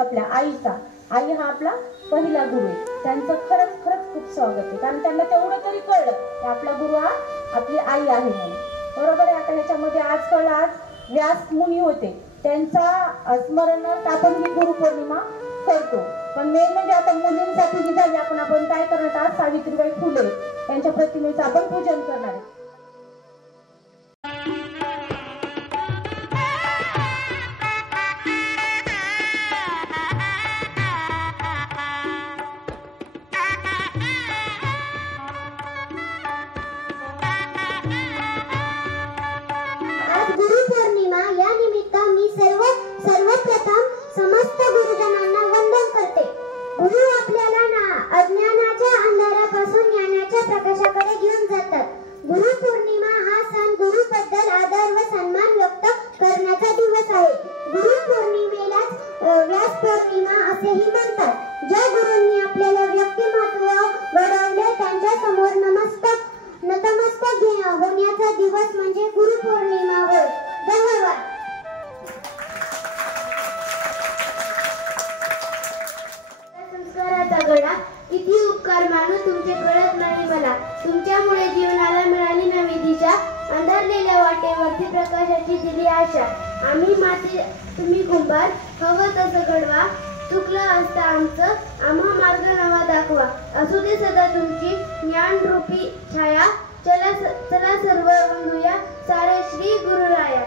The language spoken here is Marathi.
आपल्या आईचा, आई हा आपला पहिला गुरु आहे. त्यांचं खरंच खरंच खूप स्वागत आहे, कारण त्यांना तेवढं तरी कळलं की आपला गुरु हा आपली आई आहे म्हणून. बरोबर आहे. आता ह्याच्यामध्ये आज कळलं, आज व्यास मुनी होते, त्यांचा स्मरणार्थ आपण ही गुरुपौर्णिमा करतो. पण मेन म्हणजे आता मुलींसाठी जी झाली, आपण काय करणार, आज सावित्रीबाई फुले यांच्या प्रतिमेचं आपण पूजन करणार आहे. गुरुपौर्णिमा या निमित्त मी सर्वप्रथम समस्त गुरुजनांना वंदन करते. गुरु आपल्याला अज्ञानाच्या अंधारापासून ज्ञानाच्या प्रकाशाकडे घेऊन जातात. गुरुपौर्णिमा हा सण गुरुबद्दल आदर व सन्मान व्यक्त करण्याचा दिवस आहे. गुरुपौर्णिमेलाच व्यास पौर्णिमा असेही म्हणतात. ज्या गुरूंनी आपल्याला व्यक्तिमत्व घडवले त्यांच्या समोर नतमस्तक होण्याचा दिवस म्हणजे गुरुपौर्णिमा होय. धन्यवाद. संस्काराचा गडा किती उपकार मानू तुमचे कळत नाही मला. तुमच्यामुळे जीवनाला मिळाली नवी दिशा, अंधारलेल्या वाटेवरती प्रकाशाची दिली आशा. आम्ही माती तुम्ही कुंभार, हवं तसं घडवा, चुकलं असतं आमचं आम्हा मार्ग नवा दाखवा. असू दे सदा तुमची ज्ञानरूपी छाया, चला सर्व वंदूया सारे श्री गुरुराया.